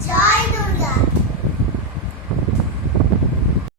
Joy.